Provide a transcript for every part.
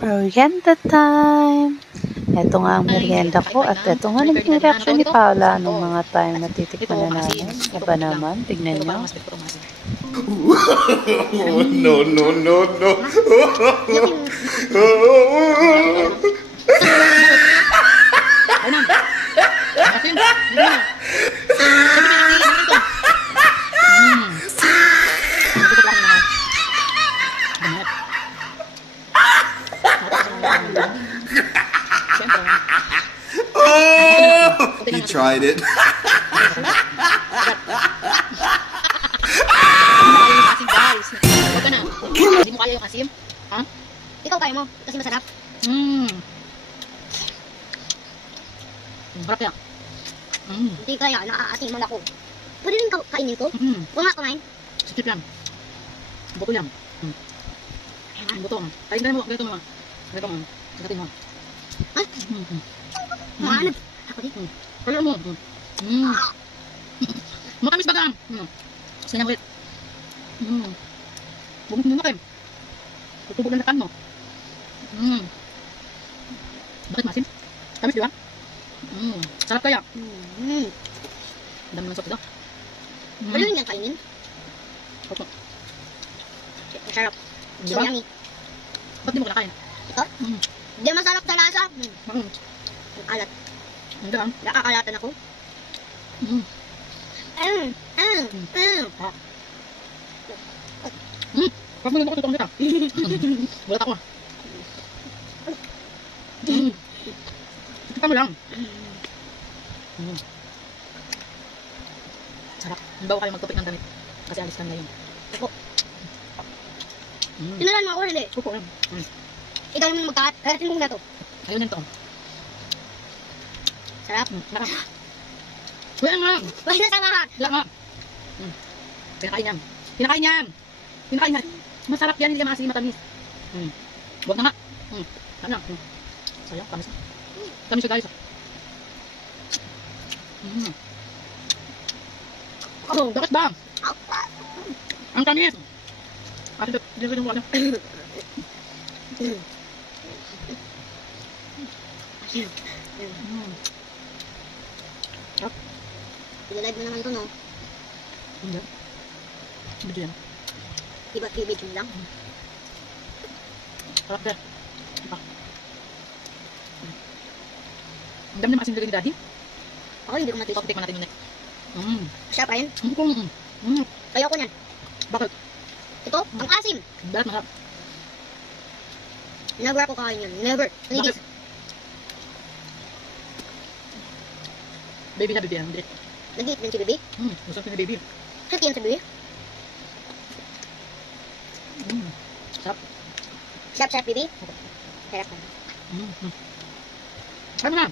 Merienda time! Ito nga ang merienda ko at ito nga naging reaction ni Paula nung mga time na titikman na namin. Iba naman, tignan nyo. No, no, no, no. He tried it. Hindi mo kaya yung asim? Ha? Ikaw kaya mo, kasi masarap. Sarap yan. Hindi kaya, naaasiman ako. Pwede rin kainin ko? Kung nga kumain. Sikip yan. Buto yan. Buto. Kain mo, ganito mo. Ganito mo. Sagatin mo. Ha? Maanap. Ako din. Kaya mo. Matamis baga. Sanya ulit. Bumuk mo kayo. Tutubog lang na kan mo. Bakit masin? Tamis di ba? Sarap kaya. Dami ng sauce ito. Pwede rin yan kainin. Opo. Masarap. So Diba? yummy. Ba't di mo kinakain? Ito? Hindi masarap sa lasa. Ang alat. Hindi ah. Nakakalatan ako. Huwag mo nung ako tutong kita. Bulat ako ah. Kita mo lang. Sarap. Bawa kayo magtupik ng damit. Kasi alis ka ngayon. Opo. Tinalan mo ako, hindi. Opo yan. Ikaw yung magkakat. Karatin mo na to. Ayun yan to. Sarap. Sarap. Wala nga. Wala na sama ka. Wala nga. Pinakain yan. Pinakain yan. Pinakain yan. Masarap yan. Hindi ka maasin matamis. Huwag na nga. Ano lang. Sayang. Tamis na. Tamis na guys. Oh, Bakit ba? Ang tamis. Ate, hindi ko yung wala. Pinalive mo naman to, no? Hindi. Hindi yan. Diba, video mo lang? Sarap din. Ang dami na maasin nilagay ni Daddy. Ako hindi ko natin. Tikman natin yun eh. Siya pa rin. Ayoko niyan. Bakit? Ito, ang asim. Bakit masarap? Never ako kakain yan. Never. Bakit? Baby na baby yan. Hindi. Nag-eat din si baby. Masarap ni baby. Healthy yan si baby. Sarap. Sarap baby. Sarap na. Sarap na.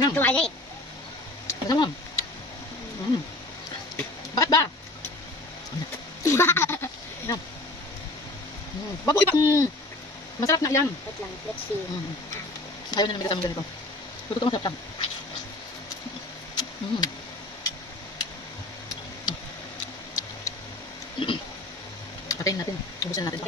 Yan. Tumain eh. Masarap mo. Bakit ba? Yan. Wag mo iba. Masarap na yan. Wait lang, let's see. Ayaw na namin kasama ganito. Totoo masarap lang. Patayin natin. Ubusin natin.